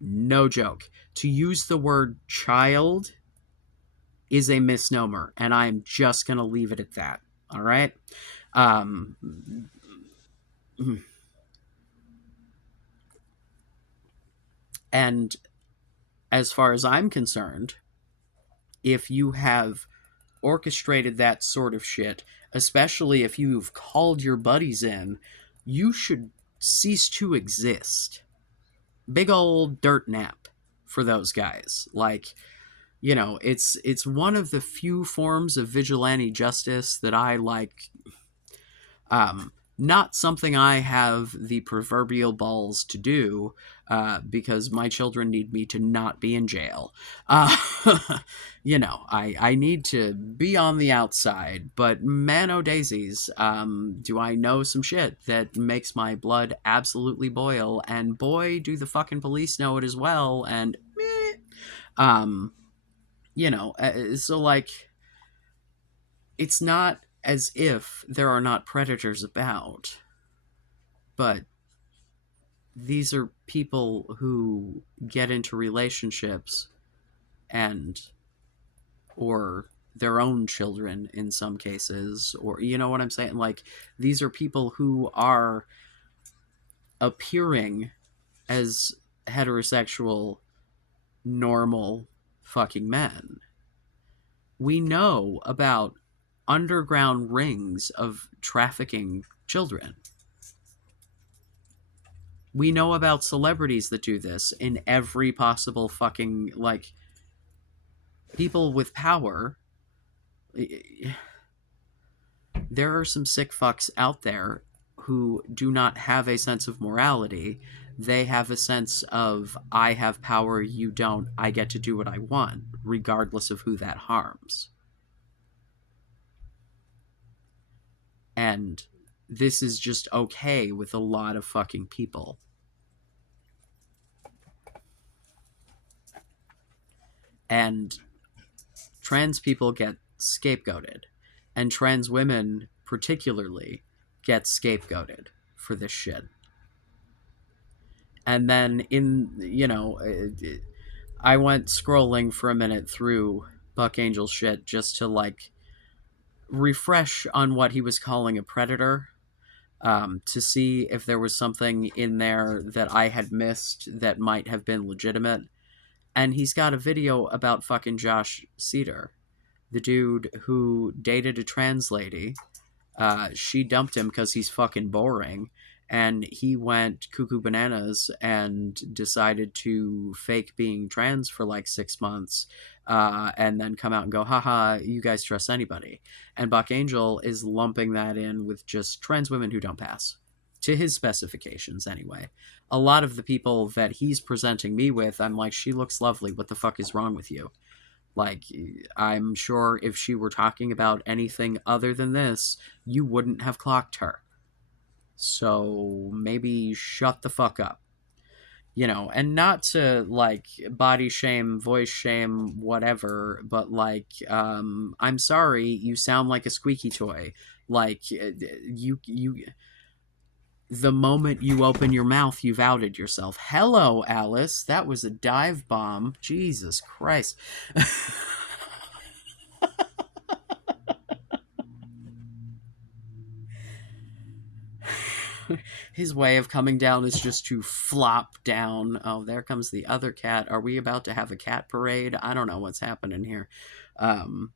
No joke. To use the word child is a misnomer, and I'm just going to leave it at that. All right? Um, and as far as I'm concerned, if you have orchestrated that sort of shit, especially if you've called your buddies in, you should cease to exist. Big old dirt nap for those guys. Like, it's one of the few forms of vigilante justice that I like Not something I have the proverbial balls to do, because my children need me to not be in jail. Uh, I need to be on the outside, but man o' daisies, do I know some shit that makes my blood absolutely boil, and boy, do the fucking police know it as well, and meh. Um, so like, it's not as if there are not predators about, but these are people who get into relationships and or their own children in some cases, or you know what I'm saying, like these are people who are appearing as heterosexual normal fucking men. We know about underground rings of trafficking children. We know about celebrities that do this in every possible fucking, like, people with power. There are some sick fucks out there who do not have a sense of morality. They have a sense of, I have power, you don't, I get to do what I want, regardless of who that harms. And this is just okay with a lot of fucking people. And trans people get scapegoated. And trans women, particularly, get scapegoated for this shit. And then, I went scrolling for a minute through Buck Angel's shit just to, like, refresh on what he was calling a predator, to see if there was something in there that I had missed that might have been legitimate. And he's got a video about fucking Josh Cedar, the dude who dated a trans lady. She dumped him because he's fucking boring. And he went cuckoo bananas and decided to fake being trans for like 6 months, and then come out and go, haha, you guys trust anybody. And Buck Angel is lumping that in with just trans women who don't pass. To his specifications, anyway. A lot of the people that he's presenting me with, I'm like, she looks lovely. What the fuck is wrong with you? Like, I'm sure if she were talking about anything other than this, you wouldn't have clocked her. So maybe shut the fuck up. And not to, like, body shame, voice shame, whatever, but, like, I'm sorry, you sound like a squeaky toy. Like, the moment you open your mouth, you've outed yourself. Hello, Alice. That was a dive bomb. Jesus Christ. His way of coming down is just to flop down. Oh, there comes the other cat. Are we about to have a cat parade? I don't know what's happening here. Oh,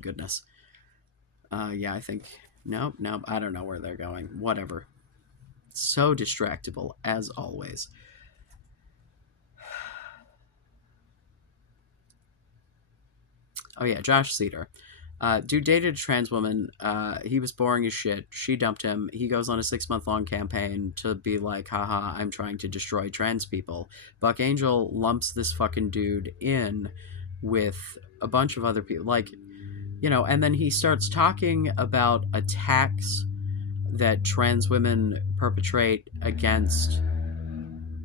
goodness. Yeah, I think. Nope, nope. I don't know where they're going. Whatever. So distractible, as always. Oh, yeah, Josh Cedar. Dude dated a trans woman. He was boring as shit. She dumped him. He goes on a 6-month long campaign to be like, haha, I'm trying to destroy trans people. Buck Angel lumps this fucking dude in with a bunch of other people. Like, and then he starts talking about attacks that trans women perpetrate against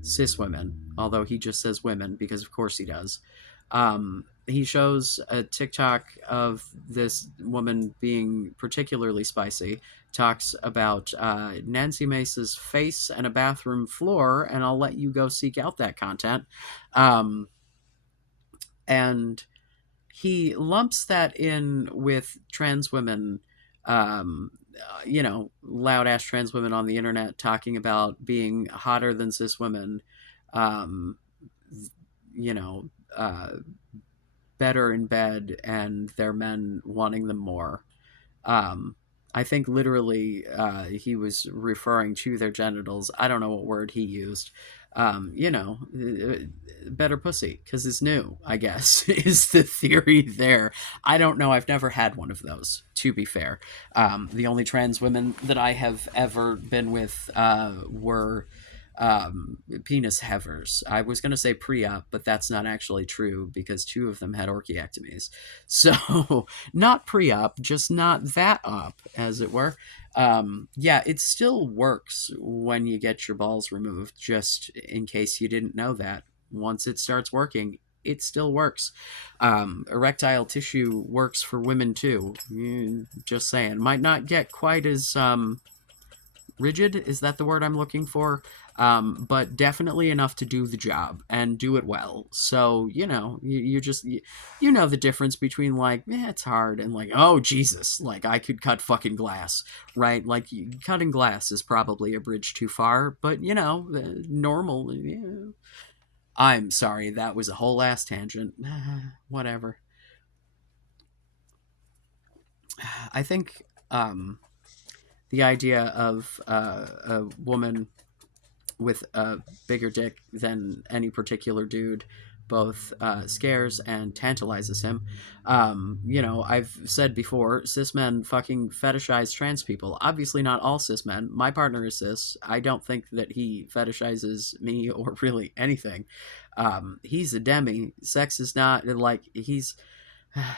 cis women, although he just says women because of course he does. He shows a TikTok of this woman being particularly spicy, talks about Nancy Mace's face and a bathroom floor, and I'll let you go seek out that content. And he lumps that in with trans women, loud ass trans women on the internet talking about being hotter than cis women, um, you know, uh, better in bed and their men wanting them more. Um, I think literally he was referring to their genitals. I don't know what word he used. You know, better pussy because it's new, I guess, is the theory there. I don't know. I've never had one of those, to be fair. The only trans women that I have ever been with were penis havers. I was going to say pre-op, but that's not actually true because two of them had orchiectomies. So not pre-op, just not that op, as it were. Yeah, it still works when you get your balls removed, just in case you didn't know that. Once it starts working, it still works. Erectile tissue works for women too. Just saying. Might not get quite as rigid, is that the word I'm looking for? But definitely enough to do the job and do it well. So you know, you know the difference between like, it's hard, and like, oh Jesus, like I could cut fucking glass, right? Like cutting glass is probably a bridge too far, but you know, normal. Yeah. I'm sorry, that was a whole ass tangent. Whatever. I think the idea of a woman with a bigger dick than any particular dude both scares and tantalizes him. You know, I've said before, cis men fucking fetishize trans people. Obviously, not all cis men. My partner is cis. I don't think that he fetishizes me or really anything. He's a demi. Sex is not like he's.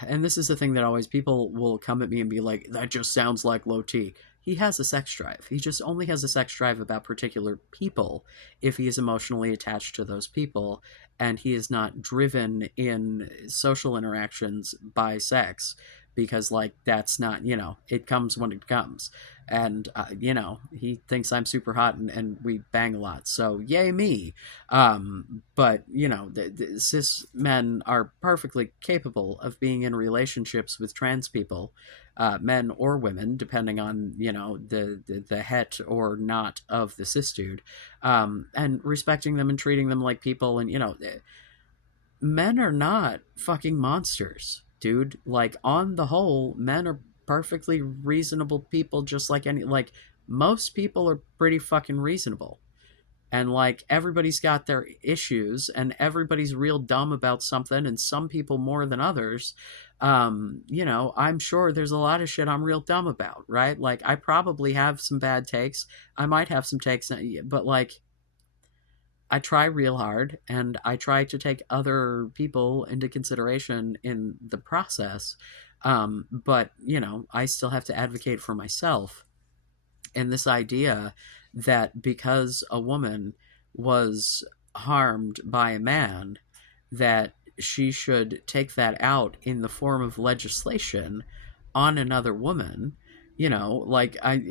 And this is the thing that always people will come at me and be like, that just sounds like low T. He has a sex drive. He just only has a sex drive about particular people if he is emotionally attached to those people, and he is not driven in social interactions by sex because, like, that's not, you know, it comes when it comes. And, you know, he thinks I'm super hot and we bang a lot. So, yay me. But, you know, the cis men are perfectly capable of being in relationships with trans people, men or women, depending on, you know, the het or not of the cis dude, and respecting them and treating them like people. And, you know, men are not fucking monsters, dude. Like, on the whole, men are perfectly reasonable people, just like any, like, most people are pretty fucking reasonable, and like everybody's got their issues and everybody's real dumb about something, and some people more than others. You know, I'm sure there's a lot of shit I'm real dumb about, right? Like I probably have some bad takes. I might have some takes, but like I try real hard and I try to take other people into consideration in the process. But you know, I still have to advocate for myself. And this idea that because a woman was harmed by a man, that she should take that out in the form of legislation on another woman, you know, like I.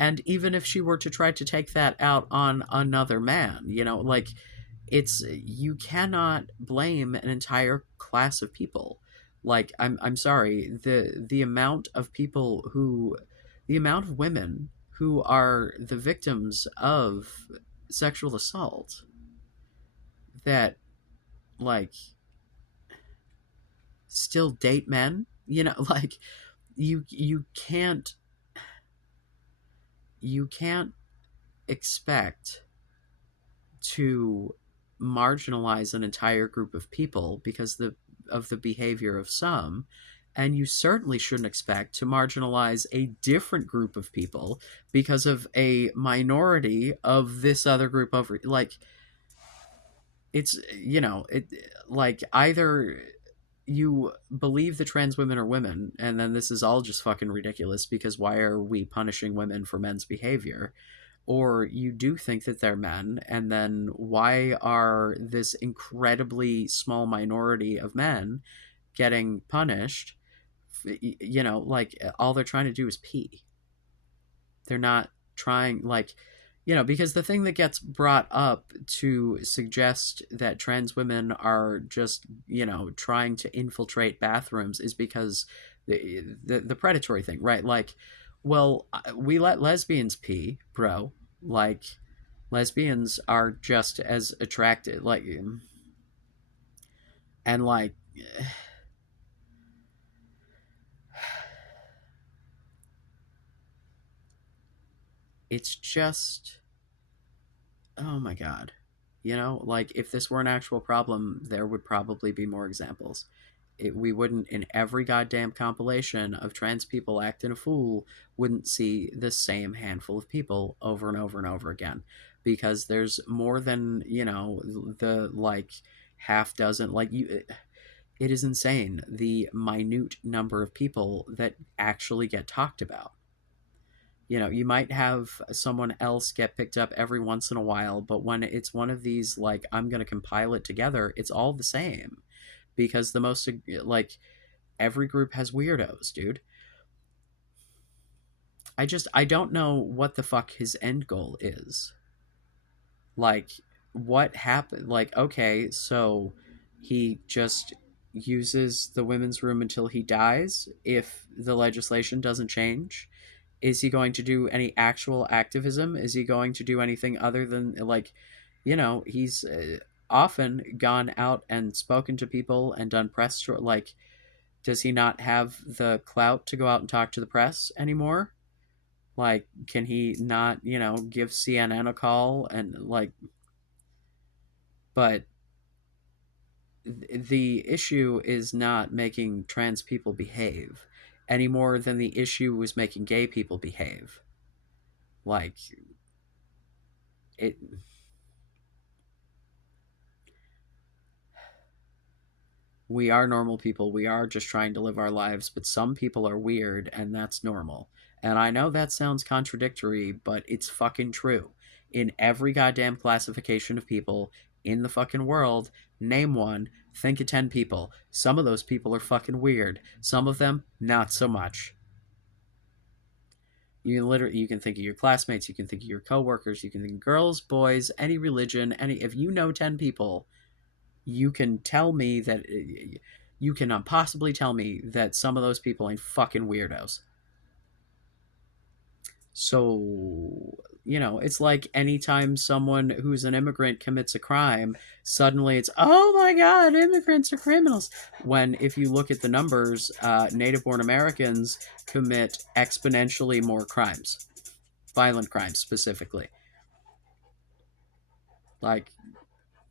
And even if she were to try to take that out on another man, you know, like it's, you cannot blame an entire class of people. Like I'm sorry, the amount of people who, the amount of women who are the victims of sexual assault that like still date men, you know, like you can't expect to marginalize an entire group of people because of the behavior of some, and you certainly shouldn't expect to marginalize a different group of people because of a minority of this other group of, like, it's, you know, it, like, either you believe the trans women are women, and then this is all just fucking ridiculous because why are we punishing women for men's behavior, or you do think that they're men, and then why are this incredibly small minority of men getting punished? You know, like all they're trying to do is pee. They're not trying, like, you know, because the thing that gets brought up to suggest that trans women are just, you know, trying to infiltrate bathrooms is because the predatory thing, right? Like, well, we let lesbians pee, bro. Like, lesbians are just as attractive, like, and like it's just, oh my god. You know, like if this were an actual problem, there would probably be more examples. We wouldn't, in every goddamn compilation of trans people acting a fool, wouldn't see the same handful of people over and over and over again, because there's more than, you know, the like half dozen, like you. It is insane the minute number of people that actually get talked about. You know, you might have someone else get picked up every once in a while, but when it's one of these, like, I'm going to compile it together, it's all the same. Because the most, like, every group has weirdos, dude. I don't know what the fuck his end goal is. Like, what happened? Like, okay, so he just uses the women's room until he dies if the legislation doesn't change. Is he going to do any actual activism? Is he going to do anything other than, like, you know, he's often gone out and spoken to people and done like, does he not have the clout to go out and talk to the press anymore? Like, can he not, you know, give CNN a call and, like, but the issue is not making trans people behave any more than the issue was making gay people behave. Like, it, we are normal people. We are just trying to live our lives, but some people are weird, and that's normal. And I know that sounds contradictory, but it's fucking true. In every goddamn classification of people in the fucking world, name one, think of 10 people. Some of those people are fucking weird. Some of them, not so much. You can think of your classmates, you can think of your coworkers, you can think of girls, boys, any religion, any, if you know 10 people, you can tell me that, you cannot possibly tell me that some of those people ain't fucking weirdos. So, you know, it's like anytime someone who's an immigrant commits a crime, suddenly it's, oh my god, immigrants are criminals. When, if you look at the numbers, native born Americans commit exponentially more crimes, violent crimes specifically. Like,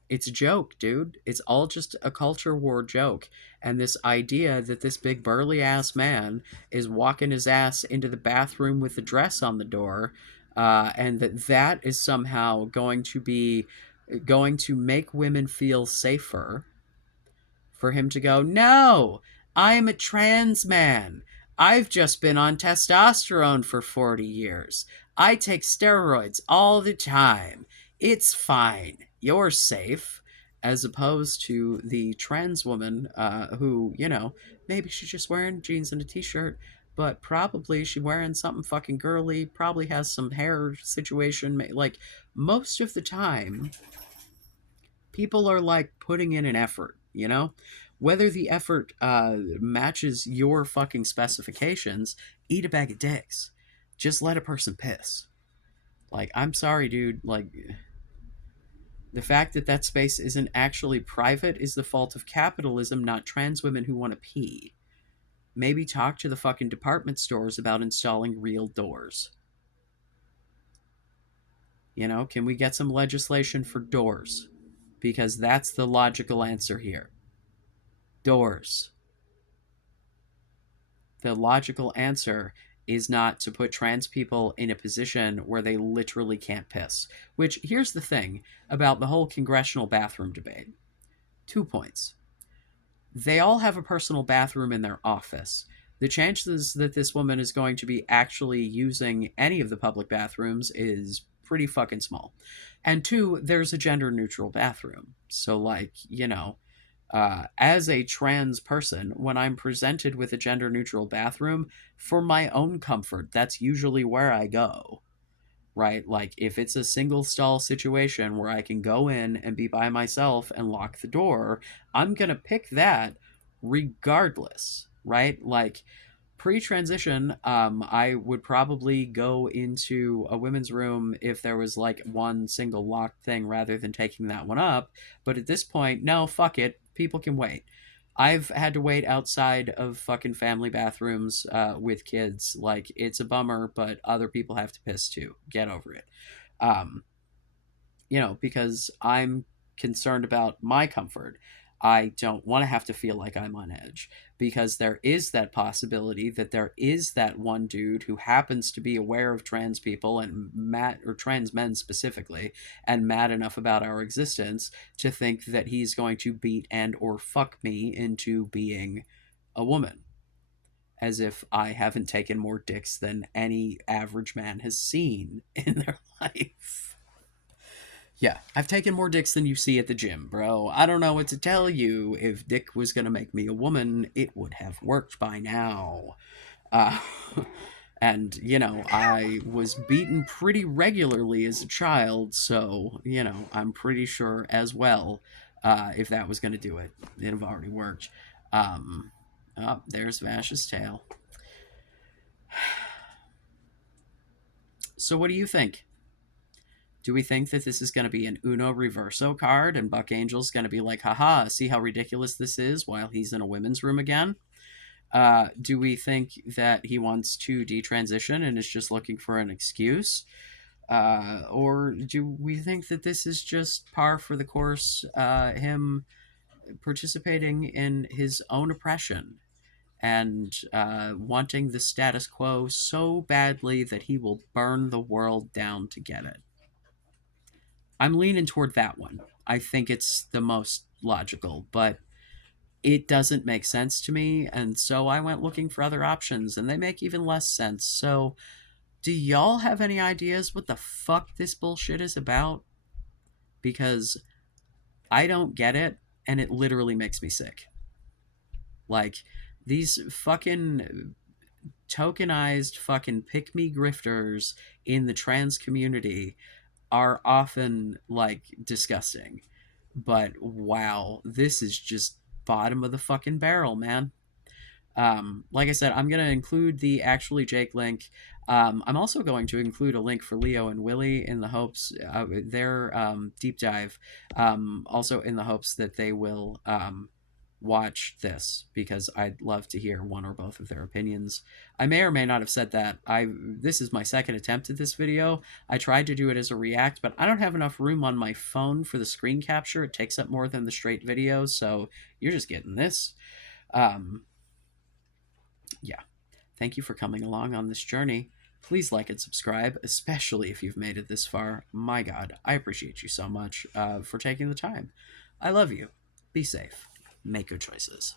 it's a joke, dude. It's all just a culture war joke. And this idea that this big burly ass man is walking his ass into the bathroom with the dress on the door, and that is somehow going to make women feel safer, for him to go, no, I'm a trans man. I've just been on testosterone for 40 years. I take steroids all the time. It's fine. You're safe. As opposed to the trans woman who, you know, maybe she's just wearing jeans and a t shirt, but probably she's wearing something fucking girly, probably has some hair situation. Like, most of the time, people are like putting in an effort, you know, whether the effort matches your fucking specifications. Eat a bag of dicks, just let a person piss. Like, I'm sorry, dude, like, the fact that that space isn't actually private is the fault of capitalism, not trans women who want to pee. Maybe talk to the fucking department stores about installing real doors. You know, can we get some legislation for doors? Because that's the logical answer here. Doors. The logical answer is not to put trans people in a position where they literally can't piss. Which, here's the thing about the whole congressional bathroom debate. 2 points. They all have a personal bathroom in their office. The chances that this woman is going to be actually using any of the public bathrooms is pretty fucking small. And two, there's a gender neutral bathroom. So, like, you know, as a trans person, when I'm presented with a gender neutral bathroom, for my own comfort, that's usually where I go, right? Like, if it's a single stall situation where I can go in and be by myself and lock the door, I'm going to pick that regardless, right? Like, pre-transition, I would probably go into a women's room if there was like one single locked thing rather than taking that one up. But at this point, no, fuck it, people can wait. I've had to wait outside of fucking family bathrooms with kids. Like, it's a bummer, but other people have to piss too. Get over it. Um, because I'm concerned about my comfort. I don't want to have to feel like I'm on edge because there is that possibility that there is that one dude who happens to be aware of trans people and mad, or trans men specifically, and mad enough about our existence to think that he's going to beat and or fuck me into being a woman, as if I haven't taken more dicks than any average man has seen in their life. Yeah, I've taken more dicks than you see at the gym, bro. I don't know what to tell you. If dick was gonna make me a woman, it would have worked by now. Uh, and, I was beaten pretty regularly as a child, so, I'm pretty sure as well, if that was gonna do it, it'd have already worked. Oh, there's Vash's tail. So, what do you think? Do we think that this is going to be an Uno Reverso card and Buck Angel's going to be like, haha, see how ridiculous this is while he's in a women's room again? Do we think that he wants to detransition and is just looking for an excuse? Or do we think that this is just par for the course, him participating in his own oppression and wanting the status quo so badly that he will burn the world down to get it? I'm leaning toward that one. I think it's the most logical, but it doesn't make sense to me, and so I went looking for other options, and they make even less sense. So, do y'all have any ideas what the fuck this bullshit is about? Because I don't get it, and it literally makes me sick. Like, these fucking tokenized fucking pick me grifters in the trans community are often like disgusting. But wow, this is just bottom of the fucking barrel, man. Like I said, I'm going to include the Actually Jake link. I'm also going to include a link for Leo and Willie in the hopes their deep dive, also in the hopes that they will watch this, because I'd love to hear one or both of their opinions. I may or may not have said that. This is my second attempt at this video. I tried to do it as a react, but I don't have enough room on my phone for the screen capture. It takes up more than the straight video, so you're just getting this. Yeah. Thank you for coming along on this journey. Please like and subscribe, especially if you've made it this far. My God, I appreciate you so much for taking the time. I love you. Be safe. Make good choices.